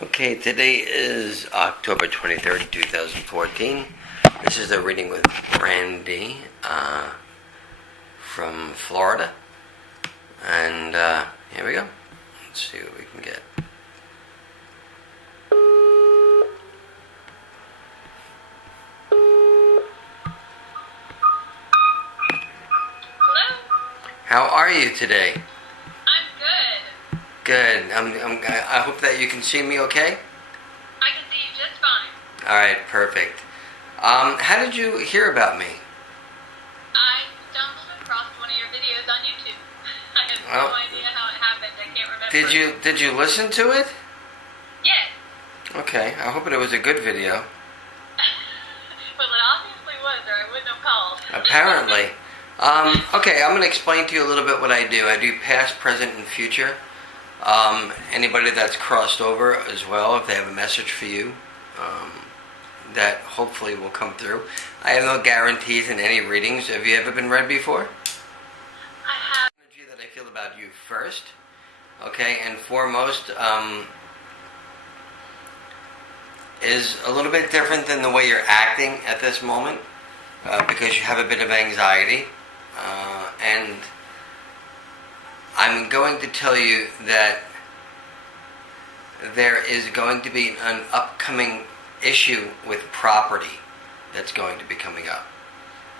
Okay, today is October 23rd, 2014. This is a reading with Randy from Florida. And here we go. Let's see what we can get. Hello? How are you today? I'm good. Good. I hope that you can see me okay? I can see you just fine. All right, perfect. How did you hear about me? I stumbled across one of your videos on YouTube. I have no idea how it happened. I can't remember. Did you listen to it? Yes. Okay, I hope it was a good video. Well, it obviously was, or I wouldn't have called. Apparently. Okay, I'm going to explain to you a little bit what I do. I do past, present, and future. Anybody that's crossed over as well, if they have a message for you, that hopefully will come through. I have no guarantees in any readings. Have you ever been read before? I have. Energy that I feel about you first, okay, and foremost, is a little bit different than the way you're acting at this moment, because you have a bit of anxiety, and I'm going to tell you that there is going to be an upcoming issue with property that's going to be coming up.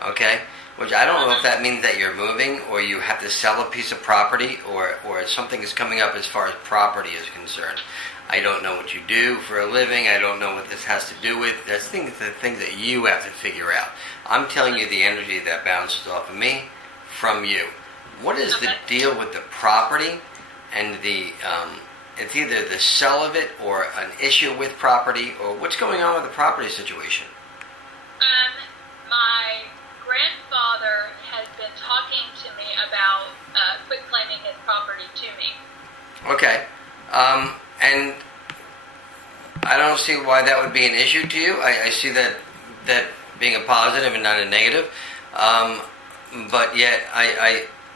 Okay? Which I don't know if that means that you're moving or you have to sell a piece of property or something is coming up as far as property is concerned. I don't know what you do for a living. I don't know what this has to do with. That's the things that you have to figure out. I'm telling you the energy that bounces off of me from you. What is the deal with the property and the, it's either the sell of it or an issue with property, or what's going on with the property situation? My grandfather has been talking to me about quitclaiming his property to me. Okay. And I don't see why that would be an issue to you. I see that being a positive and not a negative. But yet,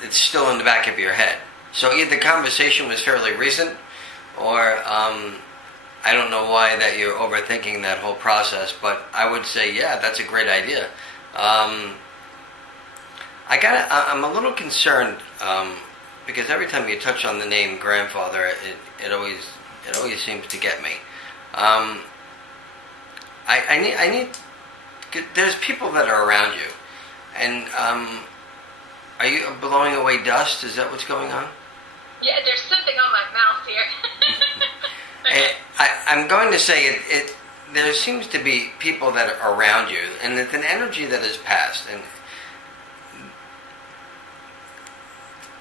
it's still in the back of your head. So either the conversation was fairly recent, or I don't know why that you're overthinking that whole process. But I would say, yeah, that's a great idea. I'm a little concerned because every time you touch on the name grandfather, it always seems to get me. I need. There's people that are around you, and are you blowing away dust? Is that what's going on? Yeah, there's something on my mouth here. Okay. I'm going to say it. There seems to be people that are around you, and it's an energy that has passed, and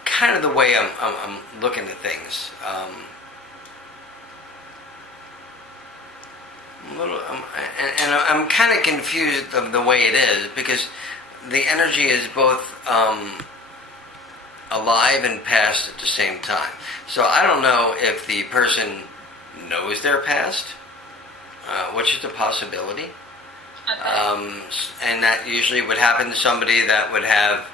kind of the way I'm looking at things. I'm kind of confused of the way it is, because the energy is both alive and past at the same time. So I don't know if the person knows their past, which is a possibility. Okay. And that usually would happen to somebody that would have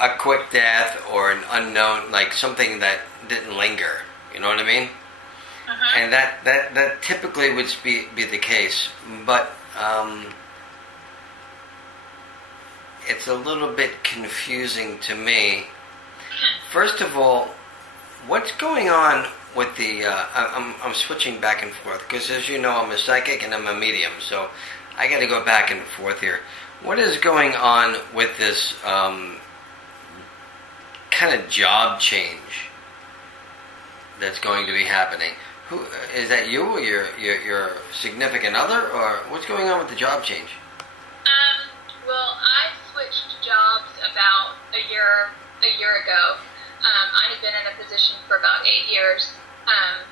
a quick death or an unknown, like something that didn't linger. You know what I mean? Uh-huh. And that typically would be the case, but it's a little bit confusing to me. First of all, what's going on with the? I'm switching back and forth because, as you know, I'm a psychic and I'm a medium, so I got to go back and forth here. What is going on with this kind of job change that's going to be happening? Who is that? You or your significant other, or what's going on with the job change? Well, I switched jobs about a year ago. I had been in a position for about 8 years, and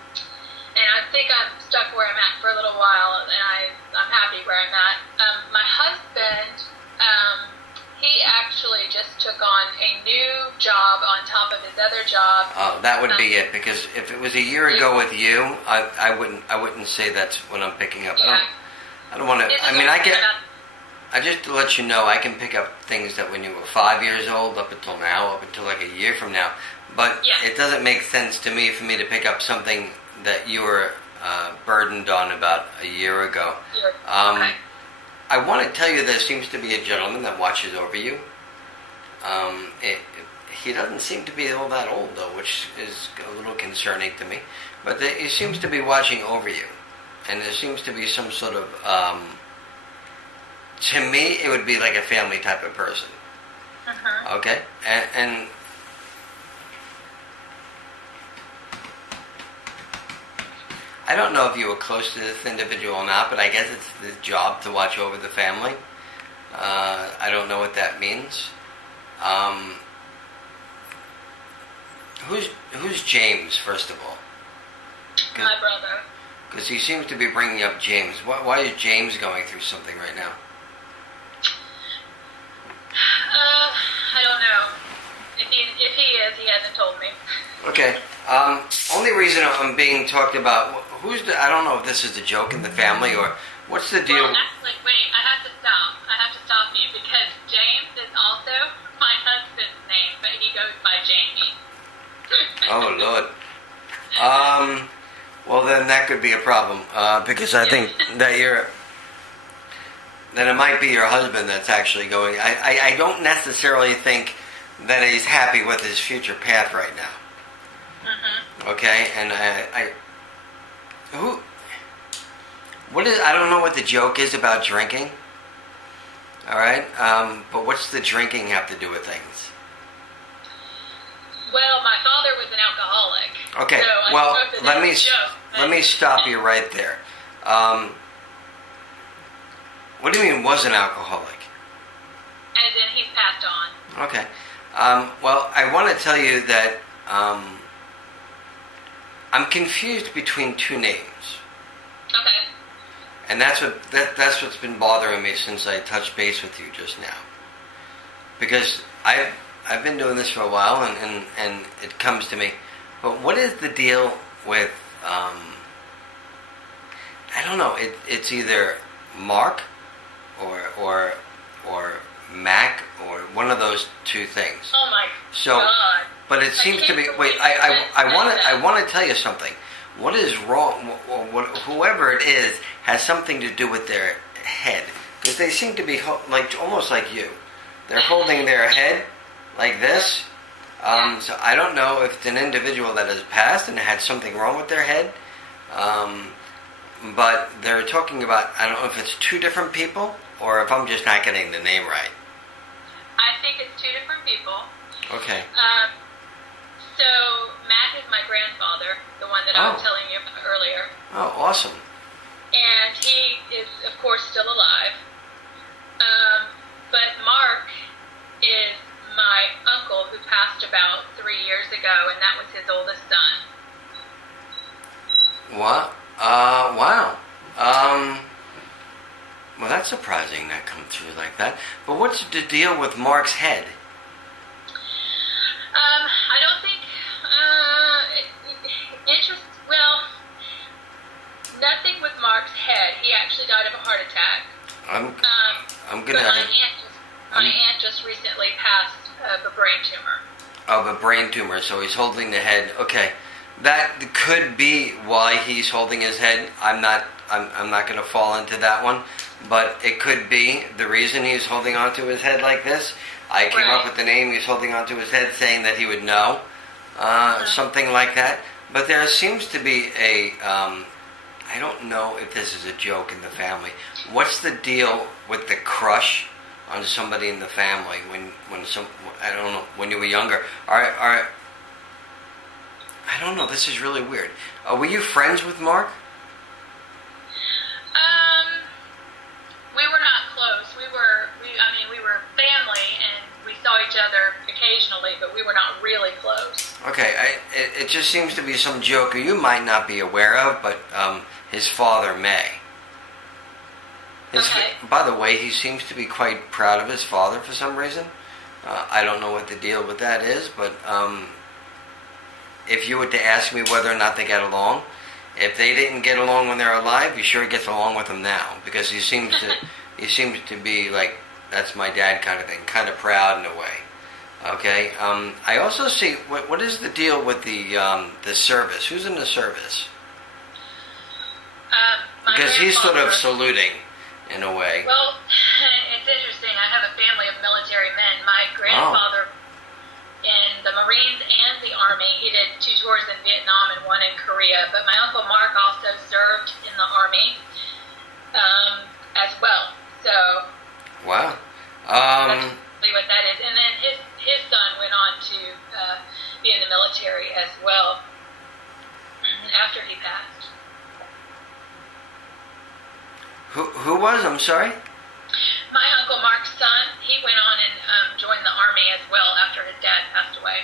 I think I'm stuck where I'm at for a little while, and I'm happy where I'm at. My husband, he actually just took on a new job on top of his other job. Oh, that would be it. Because if it was a year ago with you, I wouldn't say that's what I'm picking up. Yeah. I don't want to. I mean, I just to let you know, I can pick up things that when you were 5 years old up until now, up until like a year from now. But Yeah. it doesn't make sense to me for me to pick up something that you were burdened on about a year ago. Okay. I want to tell you there seems to be a gentleman that watches over you. He doesn't seem to be all that old, though, which is a little concerning to me. But he seems to be watching over you. And there seems to be some sort of... to me, it would be like a family type of person. Uh-huh. Okay? And I don't know if you were close to this individual or not, but I guess it's his job to watch over the family. I don't know what that means. Who's James, first of all? My brother. Because he seems to be bringing up James. Why is James going through something right now? I don't know. If he is, he hasn't told me. Okay. Only reason I'm being talked about, I don't know if this is a joke in the family or what's the deal? Well, actually, wait, I have to stop you because James is also my husband's name, but he goes by Jamie. Oh, Lord. Well, then that could be a problem because I think that it might be your husband that's actually going. I don't necessarily think that he's happy with his future path right now. Mm-hmm. Okay, and I don't know what the joke is about drinking. All right, but what's the drinking have to do with things? Well, my father was an alcoholic. Okay, so well, let me stop you right there. What do you mean was an alcoholic? As in, he's passed on. Okay. Well, I want to tell you that I'm confused between two names. Okay. And that's what's been bothering me since I touched base with you just now. Because I've been doing this for a while, and it comes to me. But what is the deal with? I don't know. It's either Mark or Mac or one of those two things. Oh my So, God. but it seems to be. Wait, I want to tell you something. What is wrong? Whoever it is has something to do with their head, because they seem to be like almost like you. They're holding their head like this. So I don't know if it's an individual that has passed and had something wrong with their head. But they're talking about. I don't know if it's two different people or if I'm just not getting the name right. I think it's two different people. Okay. So Matt is my grandfather, the one that I was telling you about earlier. Oh, awesome. And he is, of course, still alive. But Mark is my uncle who passed about 3 years ago, and that was his oldest son. What? Wow. Well, that's surprising that come through like that. But what's the deal with Mark's head? I don't think, well, nothing with Mark's head. He actually died of a heart attack. I'm gonna. But my aunt just recently passed of a brain tumor. Of a brain tumor, so he's holding the head. Okay, that could be why he's holding his head. I'm not going to fall into that one, but it could be the reason he's holding onto his head like this. I came up with the name he's holding onto his head, saying that he would know, something like that. But there seems to be a. I don't know if this is a joke in the family. What's the deal with the crush on somebody in the family I don't know, when you were younger? I don't know. This is really weird. Were you friends with Mark? We were not close. We were family, and we saw each other occasionally, but we were not really close. Okay, it just seems to be some joke you might not be aware of, but his father may. Okay. By the way, he seems to be quite proud of his father for some reason. I don't know what the deal with that is, but if you were to ask me whether or not they get along, if they didn't get along when they're alive, he sure gets along with them now, because he seems to be like, that's my dad kind of thing, kind of proud in a way. Okay. I also see what is the deal with the service? Who's in the service? My Because he's sort of grandfather- saluting in a way. Well, it's interesting. I have a family of military men. My grandfather in the Marines and the Army. He did 2 tours in Vietnam and 1 in Korea. But my Uncle Mark also served in the Army as well. So Wow. that's really what that is. And then his son went on to be in the military as well after he passed. Who was? I'm sorry. My Uncle Mark's son, he went on and joined the Army as well after his dad passed away.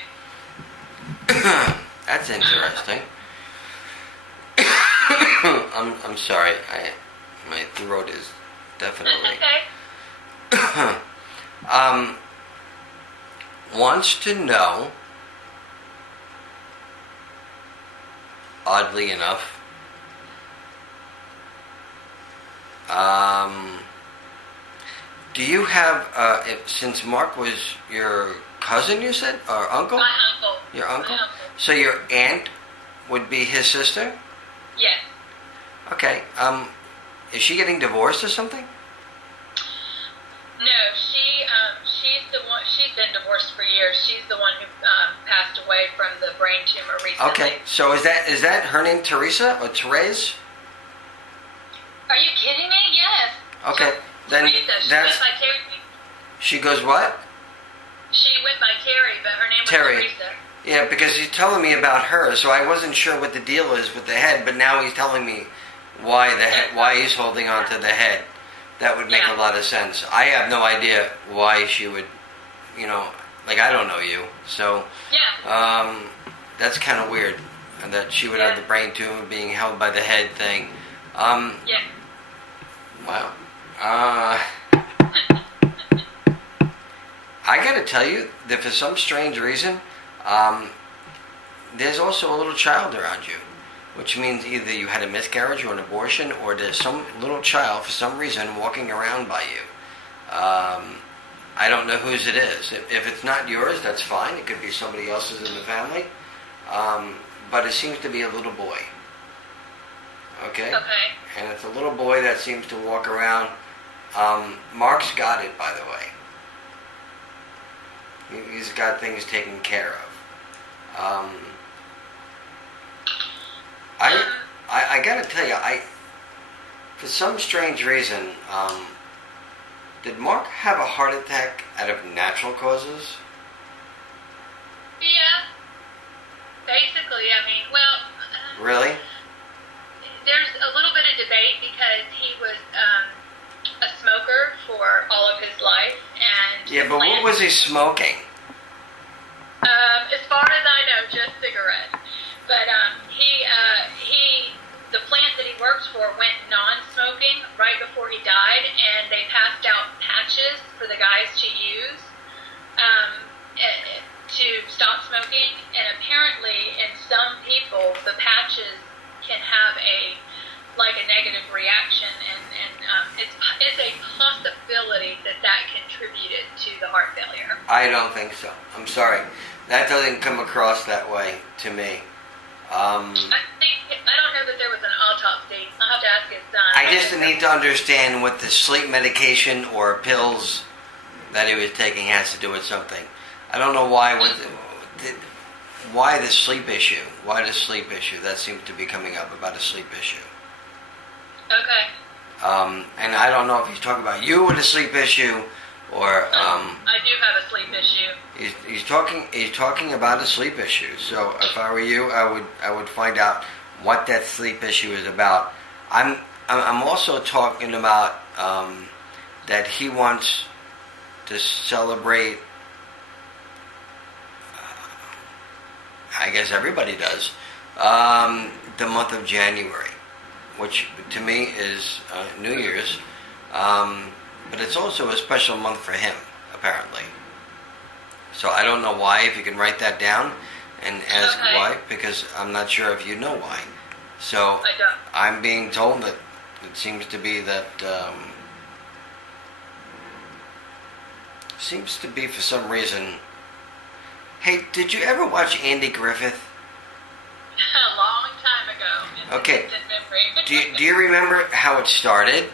That's interesting. I'm sorry. My throat is definitely. Okay. Wants to know. Oddly enough. Do you have, since Mark was your cousin, you said, or uncle? My uncle. Your uncle? My uncle. So your aunt would be his sister? Yes. Okay. Is she getting divorced or something? No, she's the one. She's been divorced for years. She's the one who passed away from the brain tumor recently. Okay. So is that her name, Teresa or Therese? Are you kidding me? Yes. Okay. Then Teresa. She that's. went by Terry. She goes what? She went by Terry, but her name was Terry. Teresa. Yeah, because he's telling me about her, so I wasn't sure what the deal is with the head, but now he's telling me why he's holding on to the head. That would make a lot of sense. I have no idea why she would, like I don't know you, so Yeah. that's kind of weird that she would have the brain tumor being held by the head thing. Yeah. Wow. I gotta tell you that for some strange reason, there's also a little child around you, which means either you had a miscarriage or an abortion, or there's some little child for some reason walking around by you. I don't know whose it is. If it's not yours, that's fine. It could be somebody else's in the family. But it seems to be a little boy. Okay? Okay. And it's a little boy that seems to walk around. Mark's got it, by the way. He's got things taken care of. I gotta tell you, for some strange reason, did Mark have a heart attack out of natural causes? Yeah. Basically, I mean, well. Really? There's a little bit of debate because he was a smoker for all of his life, and Yeah, but what was he smoking? As far as I know, just cigarettes. But the plant that he worked for went non-smoking right before he died, and they passed out patches for the guys to use to stop smoking. And apparently, in some people, the patches can have a negative reaction, and it's a possibility that contributed to the heart failure. I don't think so. I'm sorry. That doesn't come across that way to me. I don't know that there was an autopsy. I'll have to ask his son. I just need to understand what the sleep medication or pills that he was taking has to do with something. I don't know why. Why the sleep issue? Why the sleep issue? That seems to be coming up about a sleep issue. Okay. And I don't know if he's talking about you with a sleep issue, or I do have a sleep issue. he's talking about a sleep issue. So if I were you, I would find out what that sleep issue is about. I'm also talking about that he wants to celebrate. I guess everybody does. The month of January, which to me is New Year's, but it's also a special month for him, apparently. So I don't know why. If you can write that down and ask why, because I'm not sure if you know why. So I don't. I'm being told that it seems to be that seems to be for some reason Hey, did you ever watch Andy Griffith? A long time ago. It's Okay. a distant memory. Do you remember how it started?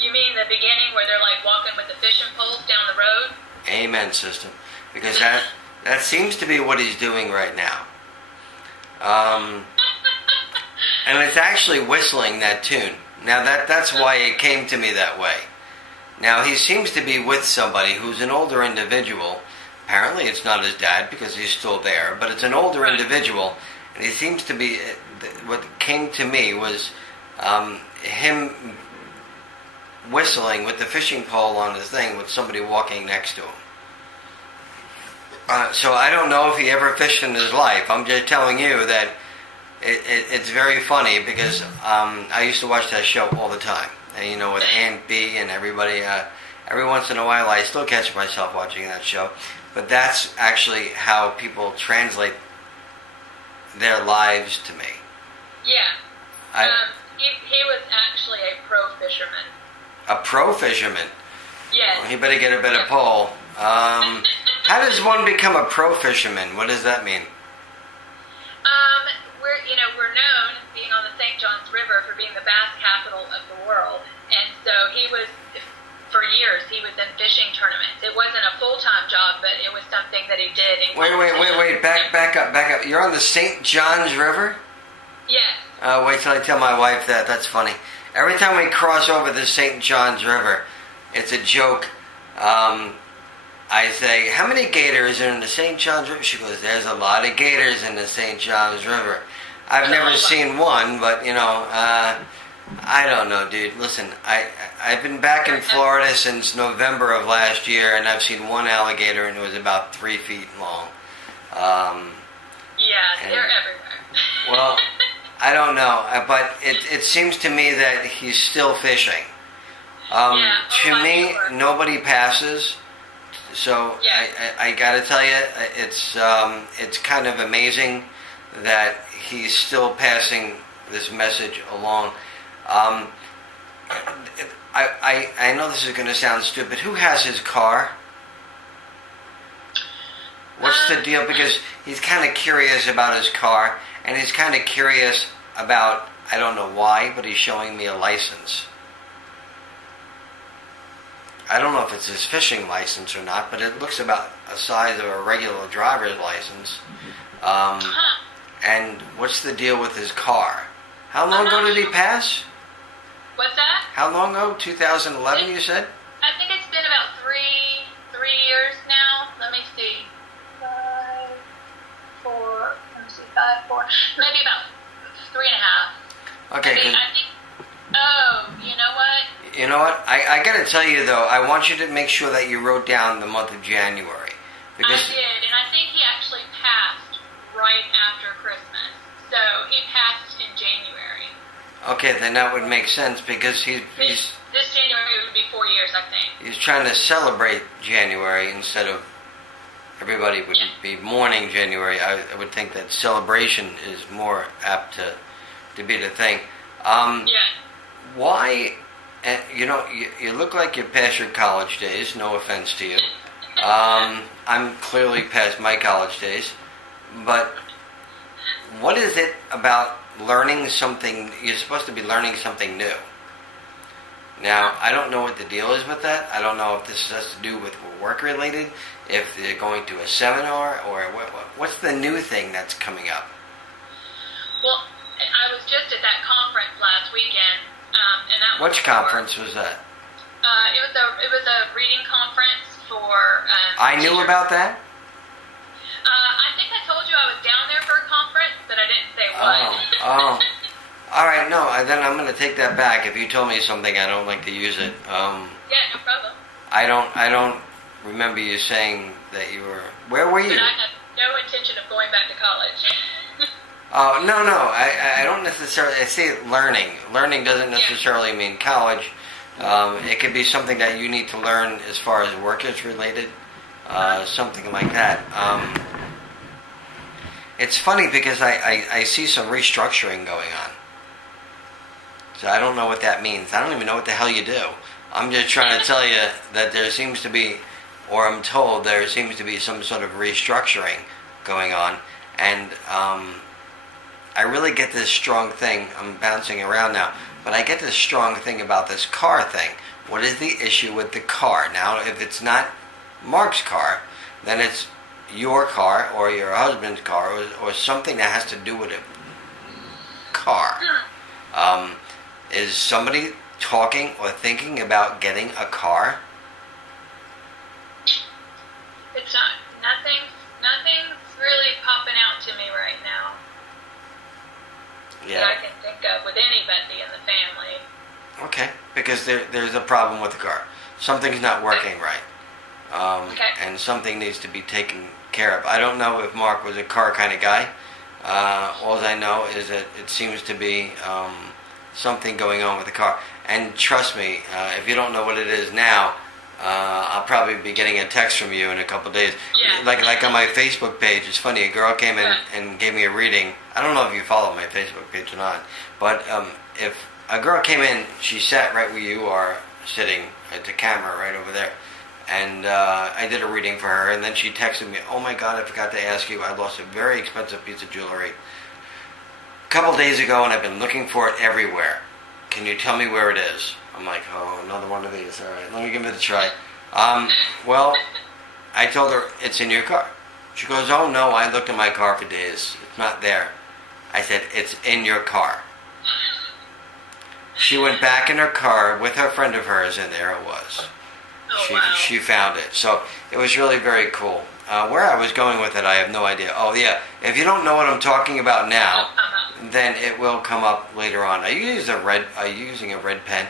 You mean the beginning where they're like walking with the fishing poles down the road? Amen, sister. Because that seems to be what he's doing right now. And it's actually whistling that tune. Now that's why it came to me that way. Now he seems to be with somebody who's an older individual. Apparently it's not his dad because he's still there, but it's an older individual, and he seems to be. What came to me was him whistling with the fishing pole on his thing with somebody walking next to him. So I don't know if he ever fished in his life. I'm just telling you that it's very funny because I used to watch that show all the time. And, you know, with Aunt B and everybody. Every once in a while I still catch myself watching that show. But that's actually how people translate their lives to me. Yeah. He was actually a pro fisherman. A pro fisherman? Yes. Well, he better get a better pole. How does one become a pro fisherman? What does that mean? We're known, being on the St. John's River, for being the bass capital of the world. And so he was, for years, he was in fishing tournaments. It wasn't a full-time job, but it was something that he did. Wait. Back up. You're on the St. John's River? Yes. Wait till I tell my wife that. That's funny. Every time we cross over the St. John's River, it's a joke. I say, how many gators are in the St. John's River? She goes, there's a lot of gators in the St. John's River. I've never seen one, but, I don't know, dude. Listen, I've been back in Florida since November of last year, and I've seen one alligator, and it was about 3 feet long. They're everywhere. Well, I don't know, but it seems to me that he's still fishing. To me, nobody passes. So I got to tell you, it's kind of amazing that he's still passing this message along. I know this is going to sound stupid. Who has his car? What's the deal? Because he's kind of curious about his car, and he's kind of curious about, I don't know why, but he's showing me a license. I don't know if it's his fishing license or not, but it looks about the size of a regular driver's license. And what's the deal with his car? How long ago did he pass? What's that? How long ago? 2011, you said? I think it's been about three years now. Let me see. 5, 4, maybe about 3.5. Okay. I think, you know what? You know what? I got to tell you, though, I want you to make sure that you wrote down the month of January. Because I did, and I think he actually passed right after Christmas. So he passed in January. Okay, then that would make sense because he's this January would be 4 years, I think. He's trying to celebrate January instead of everybody would be mourning January. I would think that celebration is more apt to be the thing. Why? You look like you're past your college days. No offense to you. I'm clearly past my college days. But what is it about learning something? You're supposed to be learning something new. Now, I don't know what the deal is with that. I don't know if this has to do with work related, if they're going to a seminar, or what's the new thing that's coming up? Well, I was just at that conference last weekend, and that was Which conference was that? It was a reading conference for. I knew teachers. about that. I think I told you I was down there for a conference, but I didn't say what. All right. No, then I'm going to take that back. If you told me something, I don't like to use it. Yeah, no problem. I don't remember you saying that you were. Where were you? But I had no intention of going back to college. Oh, no. I don't necessarily. I say learning. Learning doesn't necessarily mean college. It could be something that you need to learn as far as work is related. Something like that. It's funny because I see some restructuring going on. So I don't know what that means. I don't even know what the hell you do. I'm just trying to tell you that there seems to be, or I'm told there seems to be some sort of restructuring going on, and I really get this strong thing. I'm bouncing around now, but I get this strong thing about this car thing. What is the issue with the car? Now, if it's not Mark's car, then it's your car or your husband's car or something that has to do with a car. Is somebody talking or thinking about getting a car? It's not. Nothing's really popping out to me right now. Yeah. That I can think of with anybody in the family. Okay, because there's a problem with the car. Something's not working right. And something needs to be taken care of. I don't know if Mark was a car kind of guy. All I know is that it seems to be something going on with the car. And trust me, if you don't know what it is now, I'll probably be getting a text from you in a couple of days. Yeah. Like on my Facebook page, it's funny, a girl came in and gave me a reading. I don't know if you follow my Facebook page or not, but if a girl came in, she sat right where you are sitting at the camera right over there. And I did a reading for her, and then she texted me, "Oh my God, I forgot to ask you, I lost a very expensive piece of jewelry a couple days ago, and I've been looking for it everywhere. Can you tell me where it is?" I'm like, "Oh, another one of these. All right, let me give it a try." Well, I told her, "It's in your car." She goes, "Oh no, I looked in my car for days. It's not there." I said, "It's in your car." She went back in her car with her friend of hers, and there it was. Oh, She found it. So it was really very cool. Where I was going with it, I have no idea. Oh yeah, if you don't know what I'm talking about now, then it will come up later on. Are you using a red pen?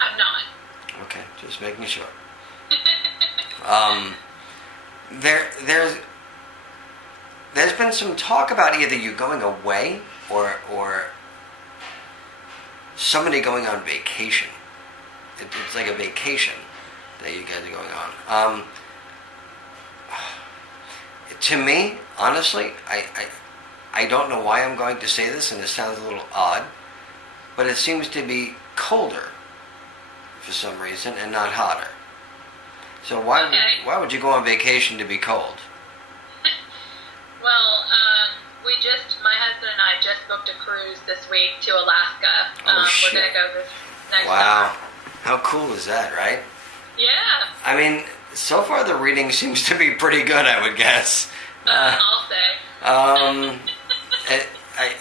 I'm not. Okay, just making sure. There's been some talk about either you going away or somebody going on vacation. It's like a vacation that you guys are going on. To me, honestly, I don't know why I'm going to say this, and it sounds a little odd, but it seems to be colder for some reason and not hotter. So why would you go on vacation to be cold? Well, my husband and I just booked a cruise this week to Alaska. Oh, shit. We're going to go this next Wow. summer. How cool is that, right? Yeah. I mean, so far the reading seems to be pretty good, I would guess. I'll say.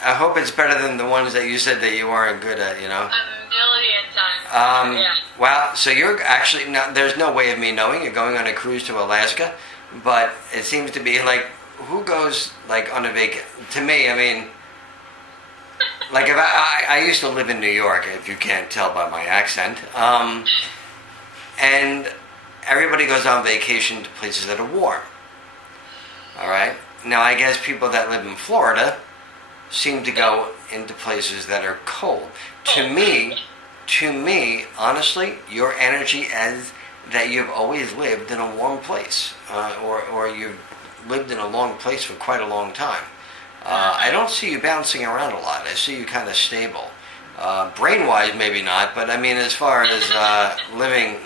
I hope it's better than the ones that you said that you weren't good at, you know? A million times. Yeah. Wow, so you're actually, there's no way of me knowing you're going on a cruise to Alaska, but it seems to be like, who goes like on a vacation? To me, I mean, like if I used to live in New York, if you can't tell by my accent, and everybody goes on vacation to places that are warm. All right. Now I guess people that live in Florida seem to go into places that are cold. To me, honestly, your energy as that you've always lived in a warm place, or you've lived in a long place for quite a long time. I don't see you bouncing around a lot. I see you kind of stable. Brain-wise, maybe not, but I mean, as far as living,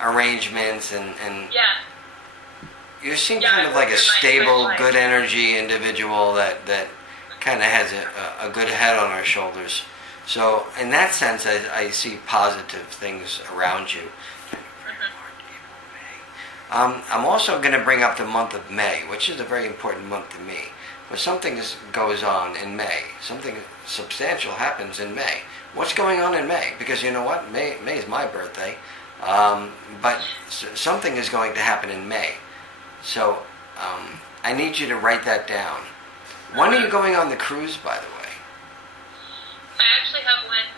arrangements and Yeah. you seem kind of like a stable, good energy individual that kind of has a good head on her shoulders. So in that sense, I see positive things around you. I'm also going to bring up the month of May, which is a very important month to me. But something goes on in May. Something substantial happens in May. What's going on in May? Because you know what? May is my birthday. But something is going to happen in May. So I need you to write that down. When are you going on the cruise, by the way? I actually have one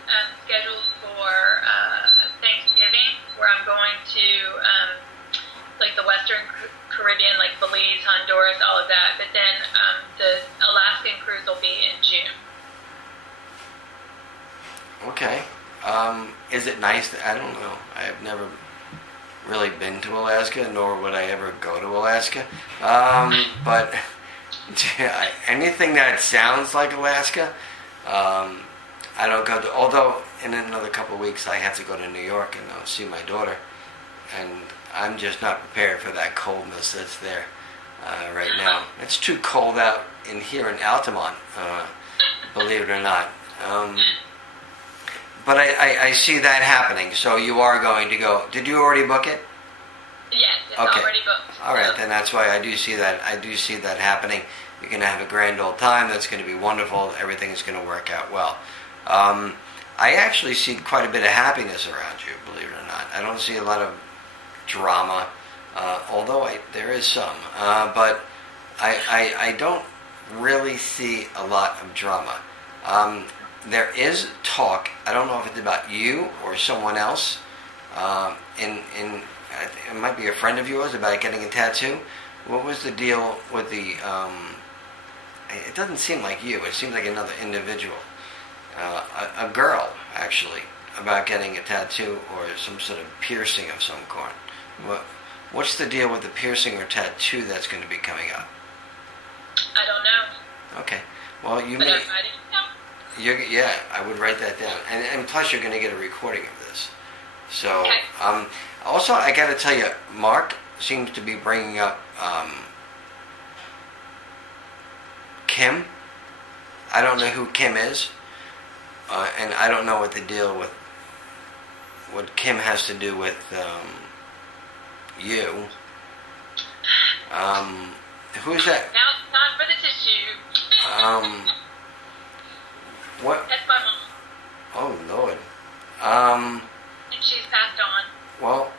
scheduled for Thanksgiving, where I'm going to like the Western Caribbean, like Belize, Honduras, all of that. But then the Alaskan cruise will be in June. Okay. Is it nice? I don't know. I have never really been to Alaska, nor would I ever go to Alaska. But anything that sounds like Alaska, I don't go to. Although in another couple of weeks I have to go to New York and see my daughter, and I'm just not prepared for that coldness that's there right now. It's too cold out in here in Altamont, believe it or not. But I see that happening. So you are going to go. Did you already book it? Yes, it's Okay. already booked. All right, then that's why I do see that. I do see that happening. You're going to have a grand old time. That's going to be wonderful. Everything is going to work out well. I actually see quite a bit of happiness around you, believe it or not. I don't see a lot of drama, although there is some. But I don't really see a lot of drama. There is talk. I don't know if it's about you or someone else. It might be a friend of yours about getting a tattoo. What was the deal with the? It doesn't seem like you. It seems like another individual, a girl actually, about getting a tattoo or some sort of piercing of some kind. What's the deal with the piercing or tattoo that's going to be coming up? I don't know. Okay. Well, you But may. I'm writing it down. Yeah, I would write that down, and plus you're going to get a recording of this. So, Okay. also I got to tell you, Mark seems to be bringing up Kim. I don't know who Kim is, and I don't know what the deal with what Kim has to do with you. Who's that? Now it's time for the tissue. What? That's my mom. Oh Lord. And she's passed on. Well,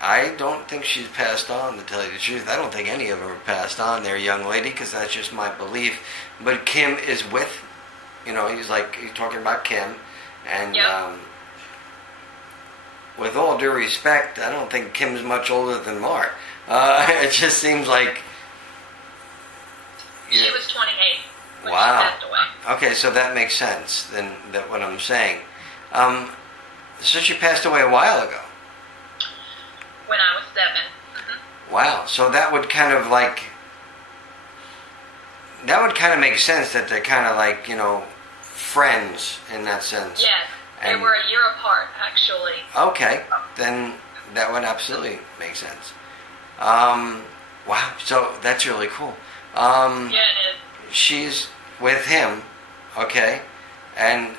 I don't think she's passed on, to tell you the truth. I don't think any of them are passed on there, young lady, because that's just my belief. But Kim is with, he's talking about Kim. And Yep. with all due respect, I don't think Kim's much older than Mark. It just seems like... She was 28 when Wow. she passed away. Okay, so that makes sense, then, that what I'm saying. So she passed away a while ago. When I was 7. Mm-hmm. Wow. So that would kind of make sense that they're kind of like, friends in that sense. Yes, they And- were a year apart, actually. Okay. Then that would absolutely make sense. Wow. So that's really cool. Yeah, it is. She's with him. Okay. And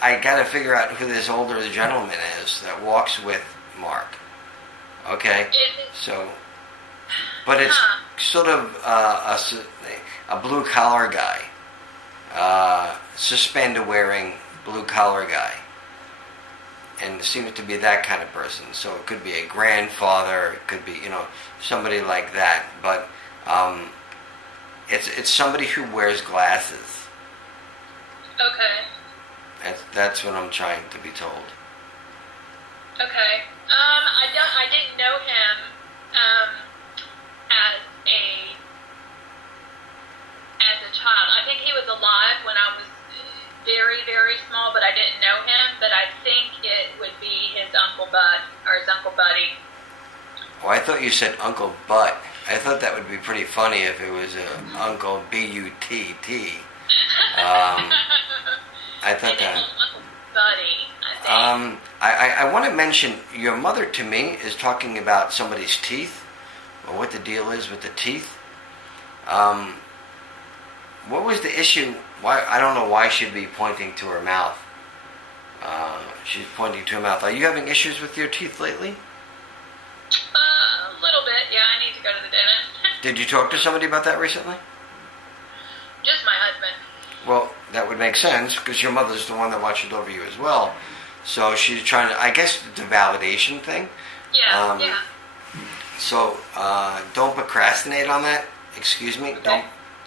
I got to figure out who this older gentleman is that walks with Mark. Okay. Is it? So, but it's sort of a blue collar guy, suspender wearing blue collar guy, and it seems to be that kind of person. So it could be a grandfather, it could be somebody like that. But it's somebody who wears glasses. Okay. That's what I'm trying to be told. Okay. I didn't know him as a child. I think he was alive when I was very, very small, but I didn't know him. But I think it would be his Uncle Bud or his Uncle Buddy. Oh, I thought you said Uncle Butt. I thought that would be pretty funny if it was Uncle B-U-T-T. I thought that. Uncle Buddy, I think. I want to mention your mother to me is talking about somebody's teeth, or what the deal is with the teeth. What was the issue? Why I don't know why she'd be pointing to her mouth. She's pointing to her mouth. Are you having issues with your teeth lately? A little bit, yeah. I need to go to the dentist. Did you talk to somebody about that recently? Just my husband. Well, that would make sense because your mother's the one that watches over you as well. So she's trying to, I guess it's a validation thing. Yeah, yeah. So don't procrastinate on that. Excuse me. Okay.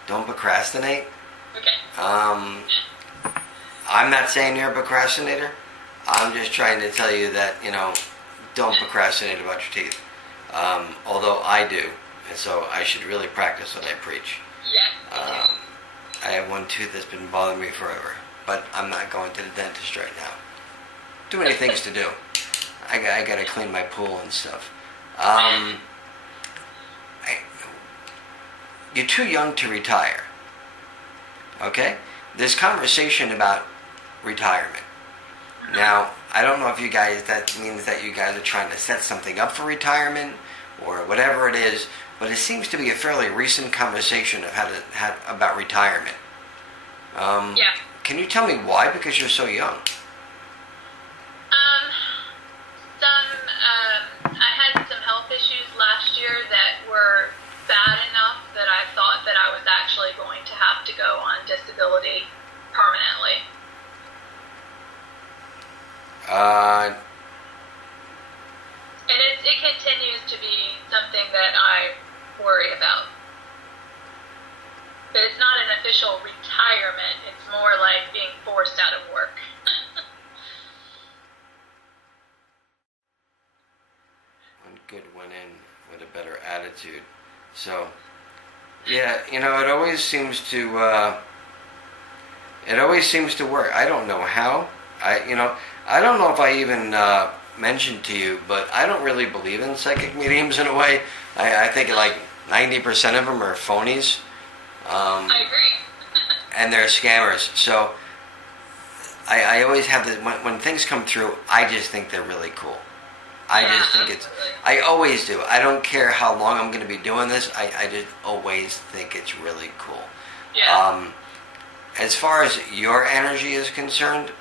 Don't procrastinate. Okay. I'm not saying you're a procrastinator. I'm just trying to tell you that, don't procrastinate about your teeth. Although I do. And so I should really practice what I preach. Yes. I have one tooth that's been bothering me forever. But I'm not going to the dentist right now. Too many things to do. I got to clean my pool and stuff. You're too young to retire. Okay? There's conversation about retirement. Now, I don't know if that means that you guys are trying to set something up for retirement or whatever it is, but it seems to be a fairly recent conversation of about retirement. Yeah. Can you tell me why? Because you're so young. I had some health issues last year that were bad enough that I thought that I was actually going to have to go on disability permanently. And it continues to be something that I worry about. But it's not an official retirement. It's more like being forced out of work. One good went in with a better attitude. So, yeah, it always seems to work. I don't know how. I don't know if I even mentioned to you, but I don't really believe in psychic mediums in a way. I think like 90% of them are phonies. I agree. And they're scammers. So I always have this, when things come through, I just think they're really cool. I just think I always do. I don't care how long I'm going to be doing this. I just always think it's really cool. Yeah. As far as your energy is concerned,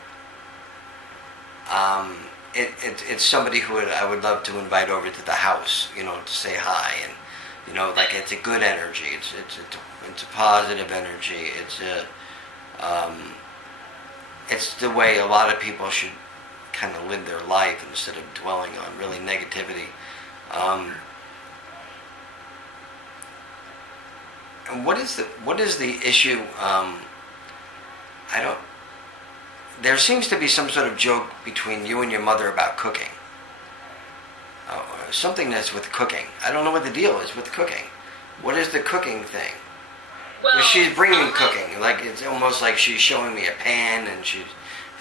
it's somebody who I would love to invite over to the house, to say hi, and like it's a good energy. It's a positive energy. It's the way a lot of people should kind of live their life instead of dwelling on really negativity. And what is the issue? There seems to be some sort of joke between you and your mother about cooking. Something that's with cooking. I don't know what the deal is with cooking. What is the cooking thing? Well, she's bringing cooking. Like it's almost like she's showing me a pan and she's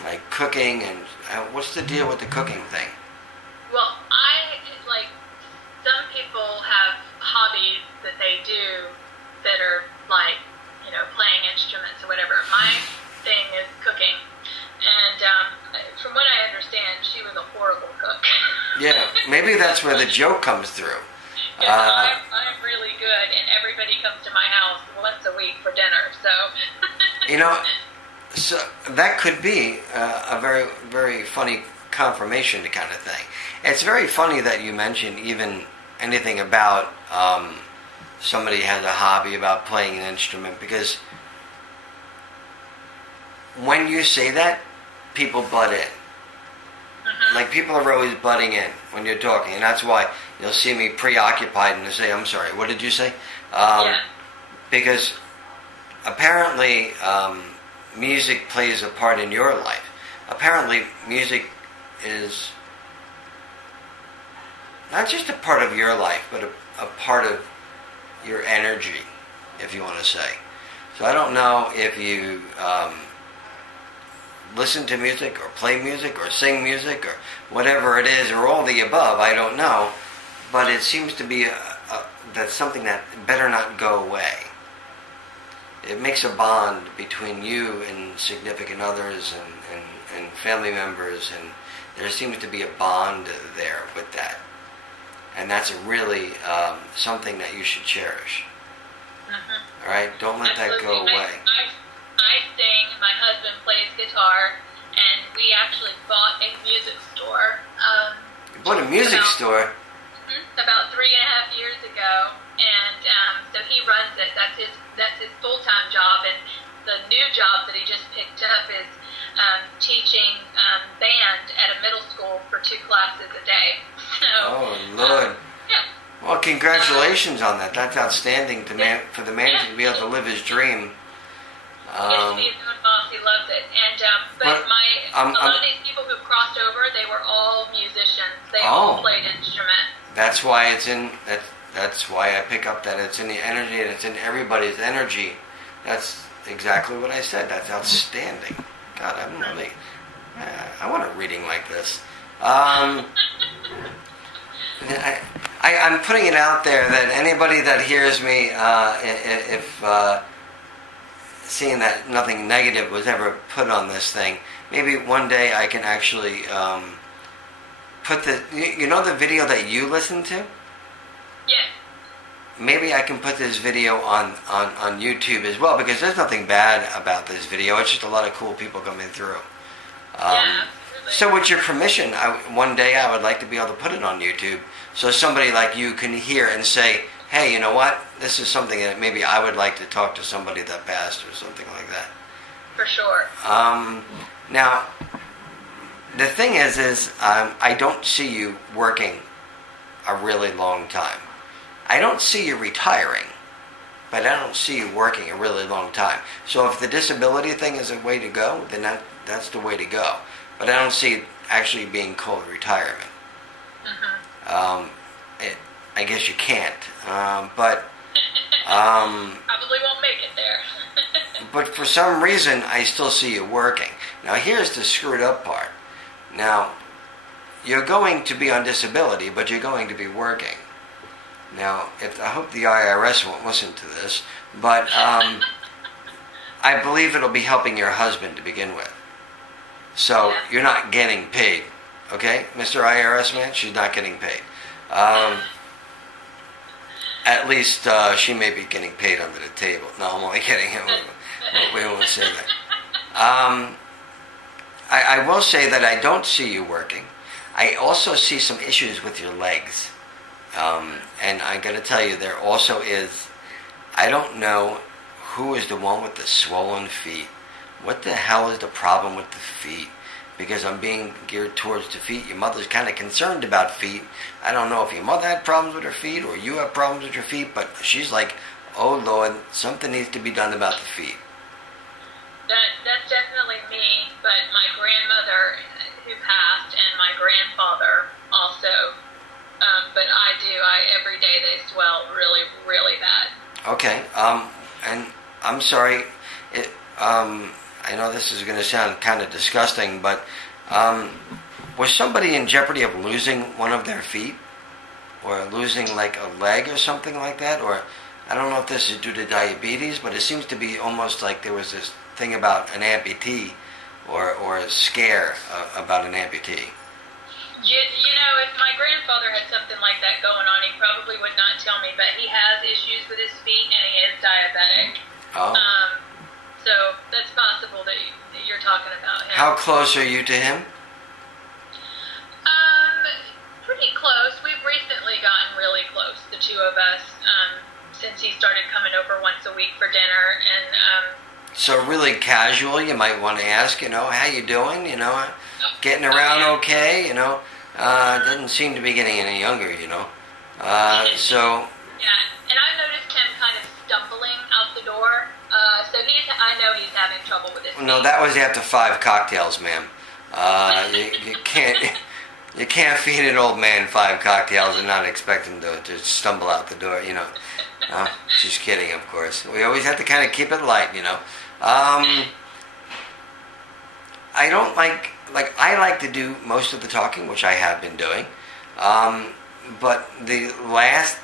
like cooking. And what's the deal with the cooking thing? Well, some people have hobbies that they do that are like, playing instruments or whatever. My thing is cooking. And from what I understand, she was a horrible cook. Yeah, maybe that's where the joke comes through. Yeah, I'm really good, and everybody comes to my house once a week for dinner, so... So that could be a very, very funny confirmation kind of thing. It's very funny that you mentioned even anything about somebody has a hobby about playing an instrument, because when you say that, people butt in. Mm-hmm. Like people are always butting in when you're talking, and that's why you'll see me preoccupied and say, "I'm sorry, what did you say?" Yeah. Because apparently music plays a part in your life. Apparently music is not just a part of your life, but a part of your energy, if you want to say. So I don't know if you listen to music or play music or sing music or whatever it is, or all the above, I don't know, but it seems to be that's something that better not go away. It makes a bond between you and significant others and family members, and there seems to be a bond there with that. And that's really something that you should cherish. Mm-hmm. All right? Don't let that go away. I sing, my husband plays guitar, and we actually bought a music store. You bought a music store? About 3.5 years ago, and so he runs it. That's his full-time job, and the new job that he just picked up is teaching band at a middle school for 2 classes a day. So, oh, Lord. Yeah. Well, congratulations on that. That's outstanding for the man to be able to live his dream. Yes, he's doing boss. He loves it. And but a lot of these people who crossed over, they were all musicians. They all played instruments. That's why it's in. That's why I pick up that it's in the energy and it's in everybody's energy. That's exactly what I said. That's outstanding. God, I'm really. I want a reading like this. I'm putting it out there that anybody that hears me, if seeing that nothing negative was ever put on this thing, maybe one day I can actually put the, the video that you listen to? Yes. Maybe I can put this video on YouTube as well, because there's nothing bad about this video. It's just a lot of cool people coming through. Yeah, absolutely. So with your permission, one day I would like to be able to put it on YouTube, so somebody like you can hear and say, hey, you know what? This is something that maybe I would like to talk to somebody that passed or something like that. For sure. Now, the thing is I don't see you working a really long time. I don't see you retiring, but I don't see you working a really long time. So if the disability thing is a way to go, then that's the way to go. But I don't see it actually being called retirement. Mm-hmm. I guess you can't, but probably won't make it there. but for some reason I still see you working. Now here's the screwed up part. Now you're going to be on disability, but you're going to be working. Now, I hope the IRS won't listen to this, but I believe it'll be helping your husband to begin with. So you're not getting paid, okay, Mr. IRS man? She's not getting paid. At least she may be getting paid under the table. No, I'm only kidding. We won't say that. I will say that I don't see you working. I also see some issues with your legs. And I got to tell you, there also is, I don't know who is the one with the swollen feet. What the hell is the problem with the feet? Because I'm being geared towards the feet. Your mother's kind of concerned about feet. I don't know if your mother had problems with her feet or you have problems with your feet, but she's like, oh Lord, something needs to be done about the feet. That's definitely me, but my grandmother who passed and my grandfather also. But every day they swell really, really bad. Okay, and I'm sorry, I know this is going to sound kind of disgusting, but was somebody in jeopardy of losing one of their feet? Or losing like a leg or something like that? Or I don't know if this is due to diabetes, but it seems to be almost like there was this thing about an amputee or a scare about an amputee. You know, if my grandfather had something like that going on, he probably would not tell me, but he has issues with his feet and he is diabetic. Oh. So that's possible that you're talking about him. How close are you to him? Pretty close. We've recently gotten really close, the two of us, since he started coming over once a week for dinner. And so really casual, you might want to ask, how you doing? Getting around okay? Doesn't seem to be getting any younger, So. Yeah, and I've noticed him kind of stumbling out the door. So I know he's having trouble with his feet. No, that was after 5 cocktails, ma'am. You can't feed an old man 5 cocktails and not expect him to just stumble out the door, Just kidding, of course. We always have to kind of keep it light, I don't like I like to do most of the talking, which I have been doing. But the last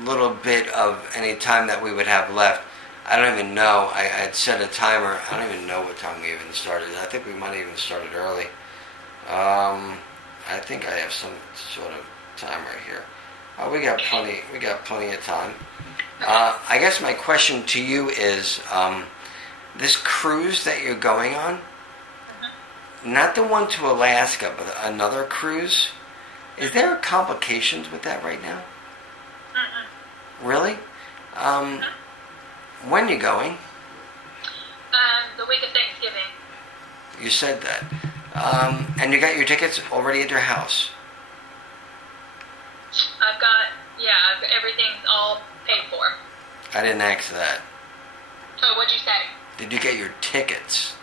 little bit of any time that we would have left, I don't even know. I had set a timer. I don't even know what time we even started. I think we might have even started early. I think I have some sort of timer here. Oh, we got plenty. We got plenty of time. I guess my question to you is, this cruise that you're going on, not the one to Alaska, but another cruise. Is there complications with that right now? Really? When are you going? The week of Thanksgiving. You said that. And you got your tickets already at your house? Everything's all paid for. I didn't ask that. Oh, what'd you say? Did you get your tickets?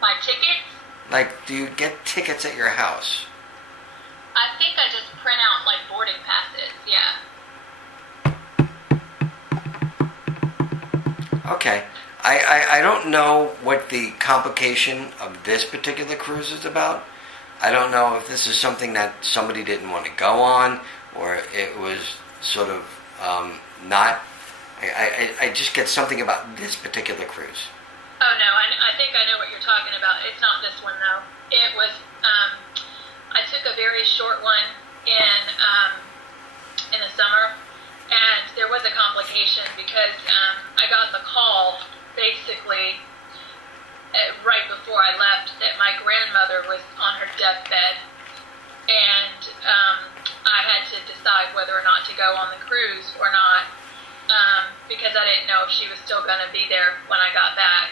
My tickets? Like, do you get tickets at your house? I think I just print out, boarding passes, yeah. Okay. I don't know what the complication of this particular cruise is about. I don't know if this is something that somebody didn't want to go on, or it was sort of not I just get something about this particular cruise. Oh no, I think I know what you're talking about. It's not this one though. It was. I took a very short one in the summer, and there was a complication because I got the call basically right before I left that my grandmother was on her deathbed, and I had to decide whether or not to go on the cruise or not because I didn't know if she was still going to be there when I got back.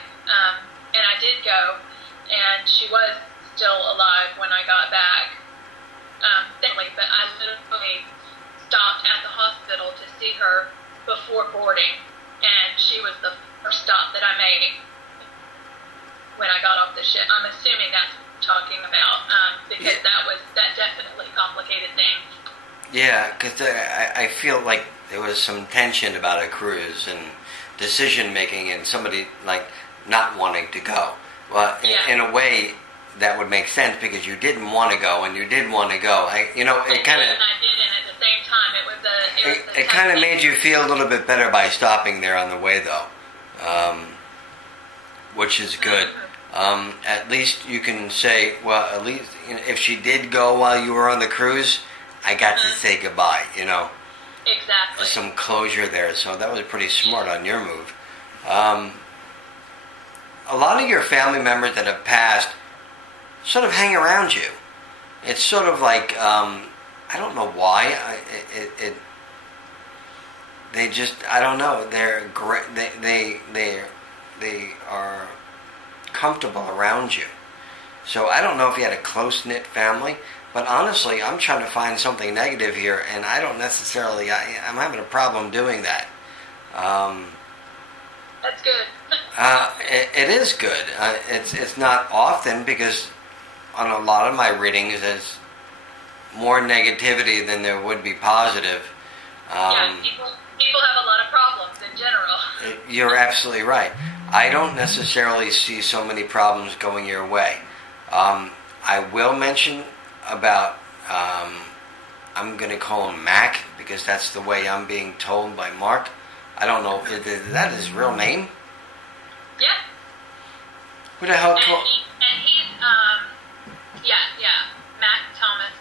And I did go, and she was still alive when I got back. Thankfully, but I literally stopped at the hospital to see her before boarding, and she was the first stop that I made when I got off the ship. I'm assuming that's what you're talking about, because that definitely complicated things. Yeah, because I feel like there was some tension about a cruise and decision making, and somebody like not wanting to go. Well, in a way, that would make sense because you didn't want to go and you did want to go. It kind of. I didn't at the same time. It kind of made you feel a little bit better by stopping there on the way, though, which is good. At least you can say, well, at least if she did go while you were on the cruise, I got to say goodbye. Exactly. There's some closure there, so that was pretty smart on your move. A lot of your family members that have passed sort of hang around you. It's sort of like I don't know why. They just, I don't know. They're great. They are comfortable around you. So I don't know if you had a close knit family, but honestly, I'm trying to find something negative here, and I don't necessarily. I'm having a problem doing that. That's good. It is good. It's not often because on a lot of my readings, there's more negativity than there would be positive. Yeah, people have a lot of problems in general. You're absolutely right. I don't necessarily see so many problems going your way. I will mention about, I'm going to call him Mac because that's the way I'm being told by Mark. I don't know, is that his real name? Yeah. Who the hell told? And he's, Matt Thomas.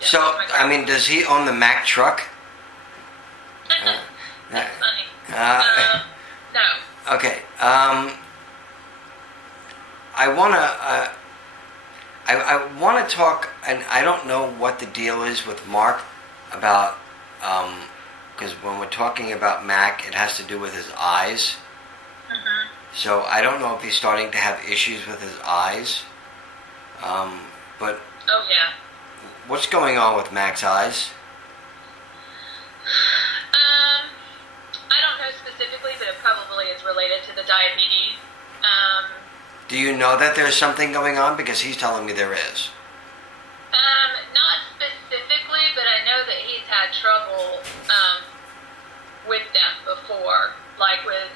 Yeah, So, I mean, does he own the Mac truck? That's funny. No. Okay. I want to talk, and I don't know what the deal is with Mark about, because when we're talking about Mac, it has to do with his eyes. Mm-hmm. So I don't know if he's starting to have issues with his eyes. But oh yeah. What's going on with Mac's eyes? I don't know specifically, but it probably is related to the diabetes. Do you know that there's something going on? Because he's telling me there is. Not specifically, but I know that he's had trouble with them before, like with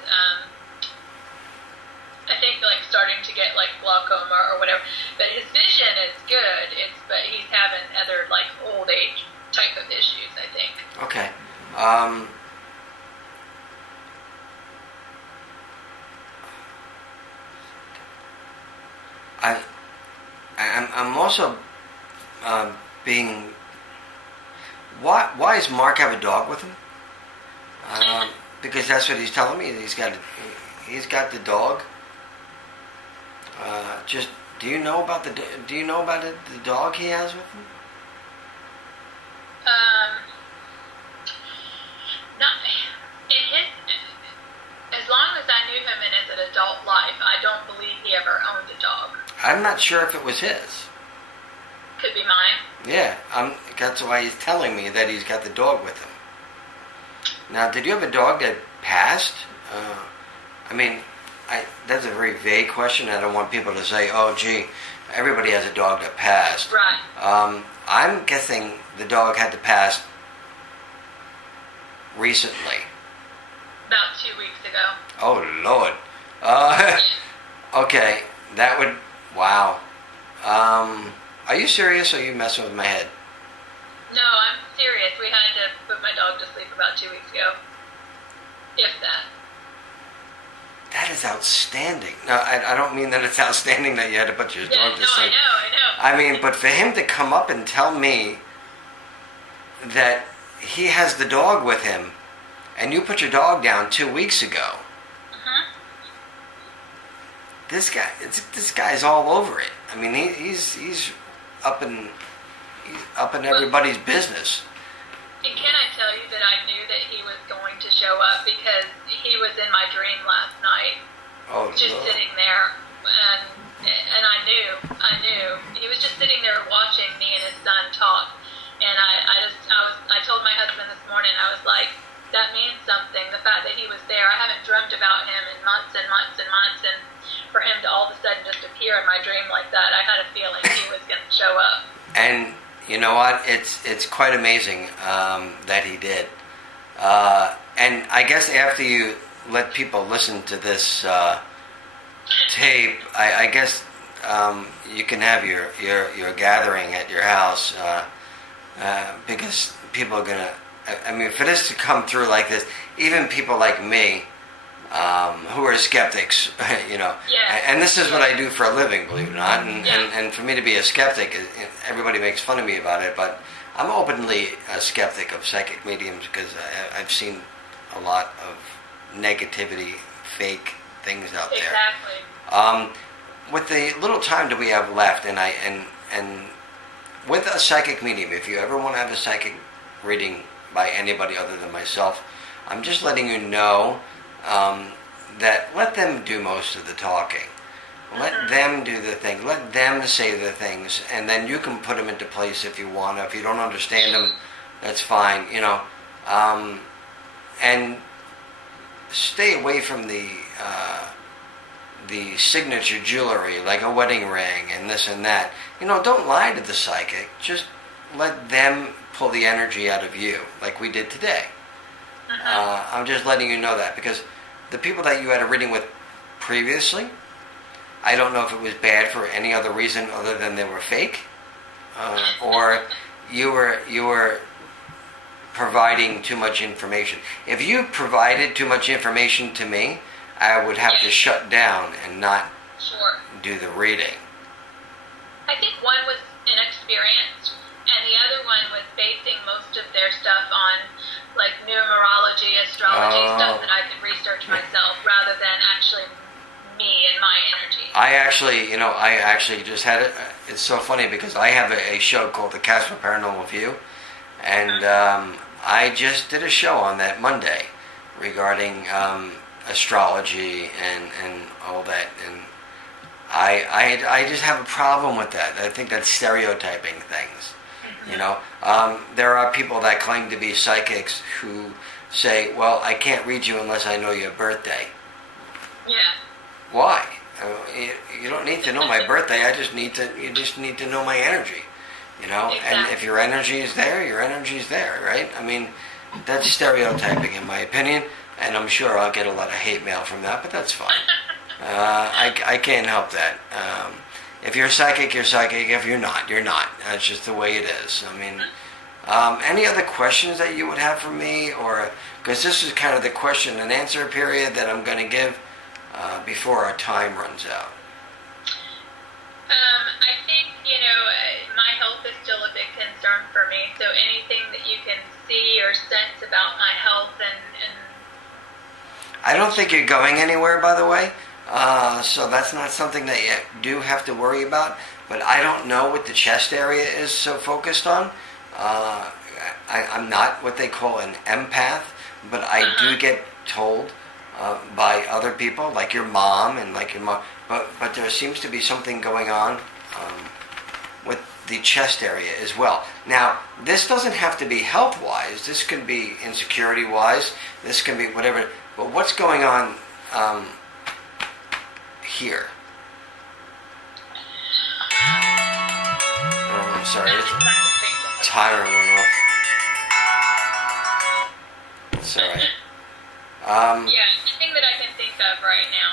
I think like starting to get like glaucoma or whatever. But his vision is good. But he's having other like old age type of issues, I think. Okay. I'm also being. Why does Mark have a dog with him? Because that's what he's telling me. He's got the dog. Just do you know about the dog he has with him? Not in his. As long as I knew him in his adult life, I don't believe he ever owned a dog. I'm not sure if it was his. Could be mine. Yeah, that's why he's telling me that he's got the dog with him. Now, did you have a dog that passed? That's a very vague question. I don't want people to say, oh, gee, everybody has a dog that passed. Right. I'm guessing the dog had to pass recently. About 2 weeks ago. Oh, Lord. Okay, that would... Wow. Are you serious or are you messing with my head? No, I'm serious. We had to put my dog to sleep about 2 weeks ago. if that. That is outstanding. No, I don't mean that it's outstanding that you had to put your dog to No, sleep. I know. I mean, but for him to come up and tell me that he has the dog with him, and you put your dog down 2 weeks ago. This guy's all over it. I mean, he's up in everybody's business. And can I tell you that I knew that he was going to show up because he was in my dream last night, just Lord. sitting there, and I knew he was just sitting there watching me and his son talk, and I told my husband this morning, I was like, that means something. The fact that he was there, I haven't dreamt about him in months and months and months, and for him to all of a sudden just appear in my dream like that, I had a feeling he was going to show up. And you know what? It's quite amazing that he did. And I guess after you let people listen to this tape, I guess you can have your gathering at your house because people are gonna. I mean, for this to come through like this, even people like me, who are skeptics, you know, and this is what I do for a living, believe it or not, and for me to be a skeptic, everybody makes fun of me about it, but I'm openly a skeptic of psychic mediums because I've seen a lot of negativity, fake things out there. Exactly. With the little time that we have left, and with a psychic medium, if you ever want to have a psychic reading by anybody other than myself, I'm just letting you know that let them do most of the talking. Let them do the thing. Let them say the things, and then you can put them into place if you want to. If you don't understand them, that's fine, you know. And stay away from the signature jewelry, like a wedding ring and this and that. You know, don't lie to the psychic. Just let them pull the energy out of you, like we did today. I'm just letting you know that, because the people that you had a reading with previously, I don't know if it was bad for any other reason other than they were fake, or you were providing too much information. If you provided too much information to me, I would have to shut down and not do the reading. I think one was inexperienced, and the other one was basing most of their stuff on like numerology, astrology, stuff that I could research myself rather than actually me and my energy. I actually just had it. It's so funny because I have a show called The Casper Paranormal View, and I just did a show on that Monday regarding astrology and all that, and I just have a problem with that. I think that's stereotyping things. You know, there are people that claim to be psychics who say, well, I can't read you unless I know your birthday. Yeah. Why? You don't need to know my birthday. You just need to know my energy. You know, exactly. And if your energy is there, your energy is there, right? I mean, that's stereotyping in my opinion, and I'm sure I'll get a lot of hate mail from that, but that's fine. I can't help that. If you're psychic, you're psychic. If you're not, you're not. That's just the way it is. I mean, any other questions that you would have for me? Or, because this is kind of the question and answer period that I'm going to give before our time runs out. I think, my health is still a big concern for me. So anything that you can see or sense about my health and I don't think you're going anywhere, by the way. So that's not something that you do have to worry about. But I don't know what the chest area is so focused on. I'm not what they call an empath, but I do get told by other people, like your mom and like your mom. But there seems to be something going on with the chest area as well. Now, this doesn't have to be health-wise. This can be insecurity-wise. This can be whatever. But what's going on here? Oh, I'm sorry. Timer went off. It's all right. Anything that I can think of right now.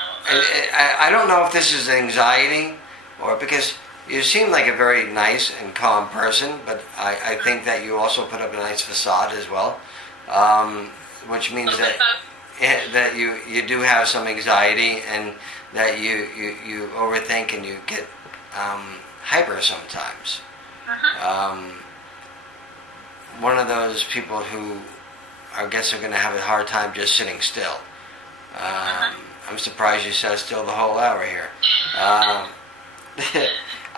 I don't know if this is anxiety or because you seem like a very nice and calm person, but I think that you also put up a nice facade as well, which means that that you do have some anxiety and that you overthink and you get hyper sometimes. One of those people who I guess are going to have a hard time just sitting still. I'm surprised you sat still the whole hour here. I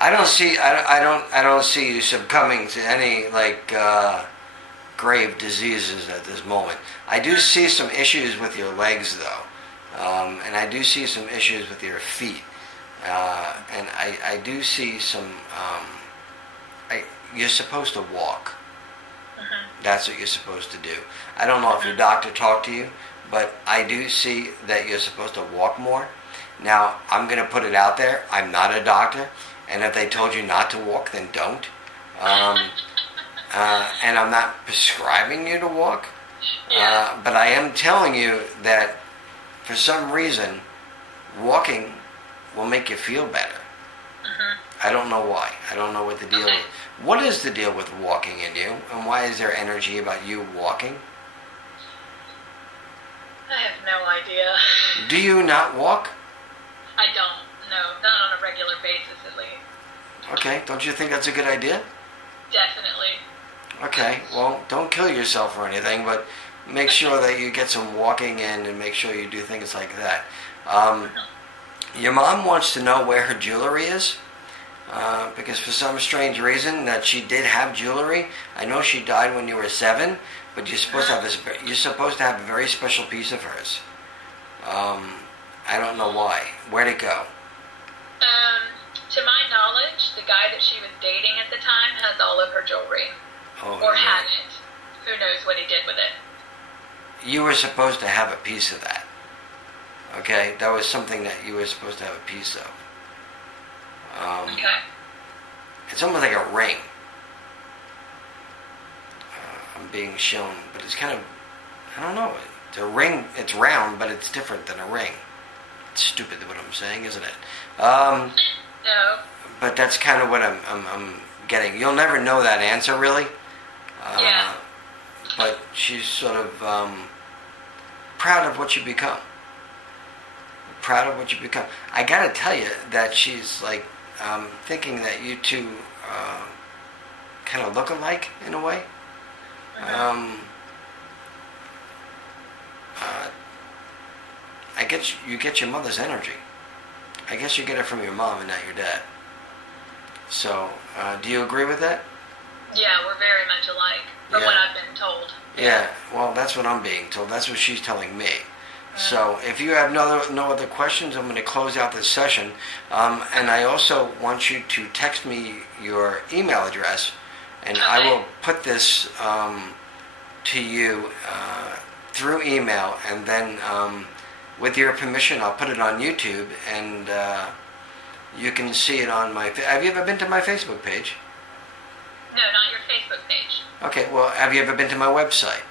don't see you succumbing to any grave diseases at this moment. I do see some issues with your legs though, and I do see some issues with your feet, and I do see some. You're supposed to walk. That's what you're supposed to do. I don't know if your doctor talked to you, but I do see that you're supposed to walk more. Now, I'm going to put it out there. I'm not a doctor, and if they told you not to walk, then don't. And I'm not prescribing you to walk, but I am telling you that for some reason, walking will make you feel better. I don't know why. I don't know what the deal is. What is the deal with walking in you, and why is there energy about you walking? I have no idea. Do you not walk? I don't. No, not on a regular basis at least. Okay, don't you think that's a good idea? Definitely. Okay, well, don't kill yourself or anything, but make sure that you get some walking in and make sure you do things like that. Your mom wants to know where her jewelry is, because for some strange reason that she did have jewelry. I know she died when you were 7, but you're supposed to have a very special piece of hers. I don't know why. Where'd it go? To my knowledge, the guy that she was dating at the time has all of her jewelry. Oh, or had it. Who knows what he did with it. You were supposed to have a piece of that. Okay? That was something that you were supposed to have a piece of. Okay. It's almost like a ring. I'm being shown, but it's kind of, I don't know. It's a ring, it's round, but it's different than a ring. It's stupid what I'm saying, isn't it? No. But that's kind of what I'm getting. You'll never know that answer, really. Yeah. But she's sort of proud of what you become. Proud of what you become. I gotta tell you that she's thinking that you two kind of look alike in a way. You get your mother's energy. I guess you get it from your mom and not your dad. So, do you agree with that? Yeah, we're very much alike, from what I've been told. Yeah, well, that's what I'm being told. That's what she's telling me. So, if you have no other questions, I'm going to close out this session. And I also want you to text me your email address, and I will put this to you through email, and then with your permission, I'll put it on YouTube, and you can see it on my... Have you ever been to my Facebook page? No, not your Facebook page. Okay, well, have you ever been to my website?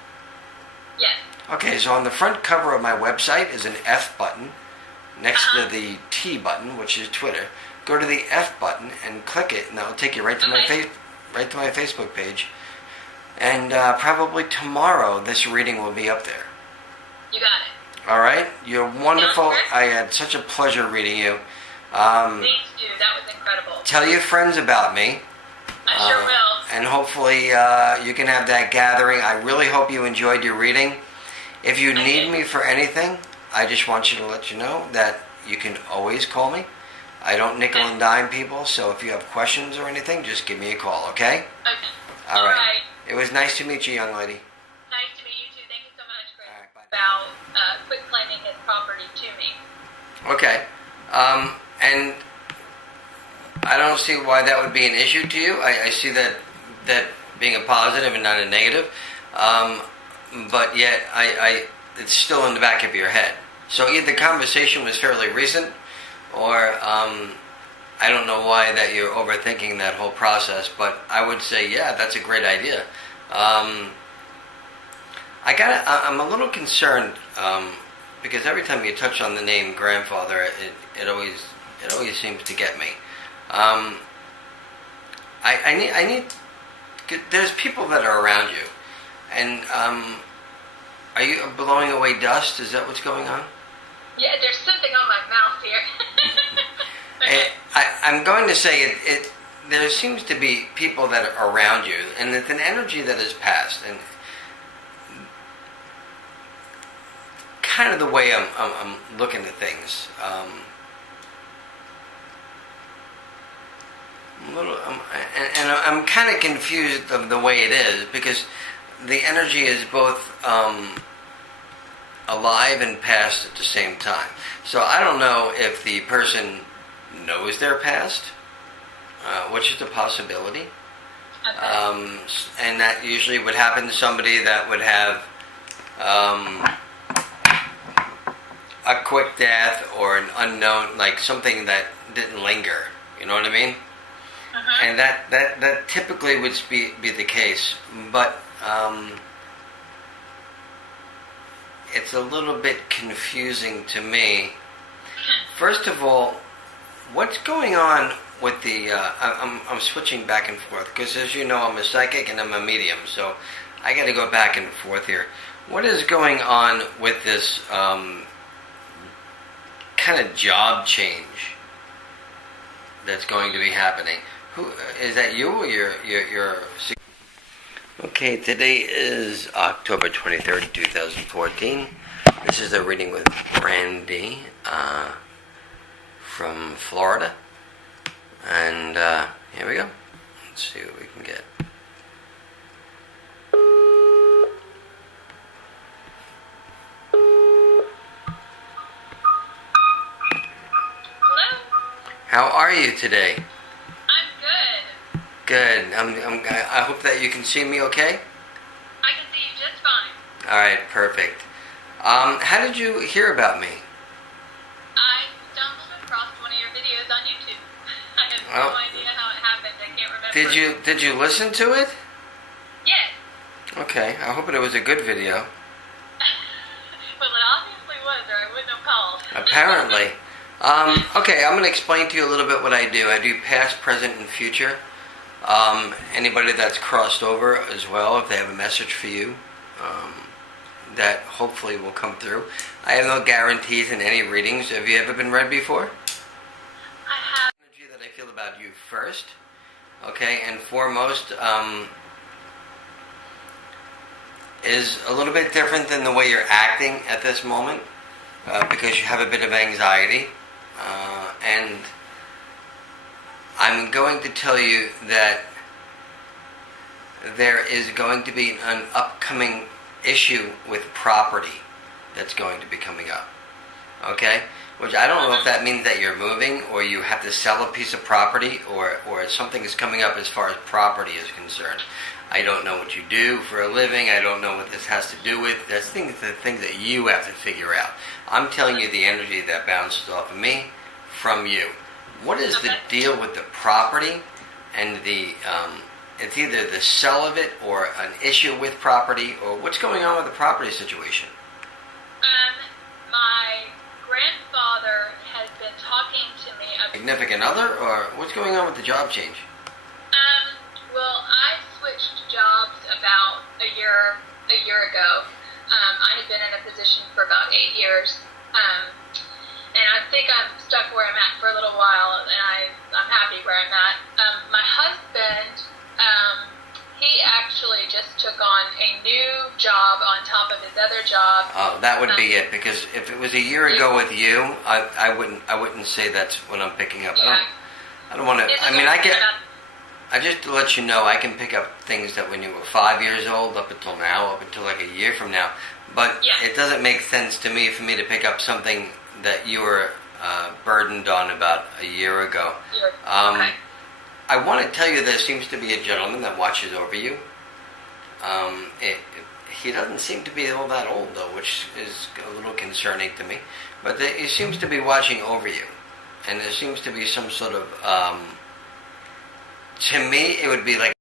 Yes. Okay, so on the front cover of my website is an F button next to the T button, which is Twitter. Go to the F button and click it, and that'll take you right to my Facebook page. And probably tomorrow, this reading will be up there. You got it. All right, you're wonderful. I had such a pleasure reading you. Thanks, dude. That was incredible. Tell your friends about me. I sure will. And hopefully you can have that gathering. I really hope you enjoyed your reading. If you need me for anything, I just want you to let you know that you can always call me. I don't nickel and dime people, so if you have questions or anything, just give me a call, okay? Okay. All right. It was nice to meet you, young lady. Nice to meet you, too. Thank you so much, Chris. All right, bye. About quit claiming his property to me. Okay. And I don't see why that would be an issue to you. I see that being a positive and not a negative. But yet, it's still in the back of your head. So either the conversation was fairly recent, or I don't know why that you're overthinking that whole process. But I would say, yeah, that's a great idea. I'm a little concerned because every time you touch on the name grandfather, it always seems to get me. I need. There's people that are around you, and Are you blowing away dust? Is that what's going on? Yeah, there's something on my mouth here. Okay. I'm going to say it. There seems to be people that are around you, and it's an energy that has passed, and kind of the way I'm looking at things. I'm kind of confused of the way it is, because the energy is both alive and past at the same time. So I don't know if the person knows their past, which is a possibility. Okay. And that usually would happen to somebody that would have a quick death or an unknown, like something that didn't linger. You know what I mean? Uh-huh. And that typically would be the case, but it's a little bit confusing to me. First of all, what's going on with the? I'm switching back and forth because, as you know, I'm a psychic and I'm a medium, so I got to go back and forth here. What is going on with this kind of job change that's going to be happening? Who is that? You or your? Okay, today is October 23rd, 2014. This is a reading with Brandy from Florida. And here we go. Let's see what we can get. Hello? How are you today? I'm good. Good. I hope that you can see me okay? I can see you just fine. All right, perfect. How did you hear about me? I stumbled across one of your videos on YouTube. I have Oh. no idea how it happened. I can't remember. Did you listen to it? Yes. Okay, I hope it was a good video. Well, it obviously was, or I wouldn't have called. Apparently. Okay, I'm going to explain to you a little bit what I do. I do past, present, and future. Anybody that's crossed over as well, if they have a message for you, that hopefully will come through. I have no guarantees in any readings. Have you ever been read before? I have. Energy that I feel about you first, okay, and foremost, is a little bit different than the way you're acting at this moment, because you have a bit of anxiety, and I'm going to tell you that there is going to be an upcoming issue with property that's going to be coming up, okay? Which I don't know if that means that you're moving or you have to sell a piece of property or something is coming up as far as property is concerned. I don't know what you do for a living. I don't know what this has to do with. That's the things that you have to figure out. I'm telling you the energy that bounces off of me from you. What is the deal with the property and the, it's either the sell of it or an issue with property, or what's going on with the property situation? My grandfather has been talking to me about... Significant other, or what's going on with the job change? Well, I switched jobs about a year ago. I had been in a position for about 8 years. And I think I'm stuck where I'm at for a little while, and I'm happy where I'm at. My husband, he actually just took on a new job on top of his other job. Oh, that would be it. Because if it was a year ago with you, I wouldn't say that's what I'm picking up. Yeah. I don't want to. I mean, I just to let you know, I can pick up things that when you were 5 years old up until now, up until like a year from now. But Yeah. it doesn't make sense to me for me to pick up something that you were burdened on about a year ago. Okay. I want to tell you there seems to be a gentleman that watches over you. He doesn't seem to be all that old, though, which is a little concerning to me. But he seems to be watching over you. And there seems to be some sort of... to me, it would be like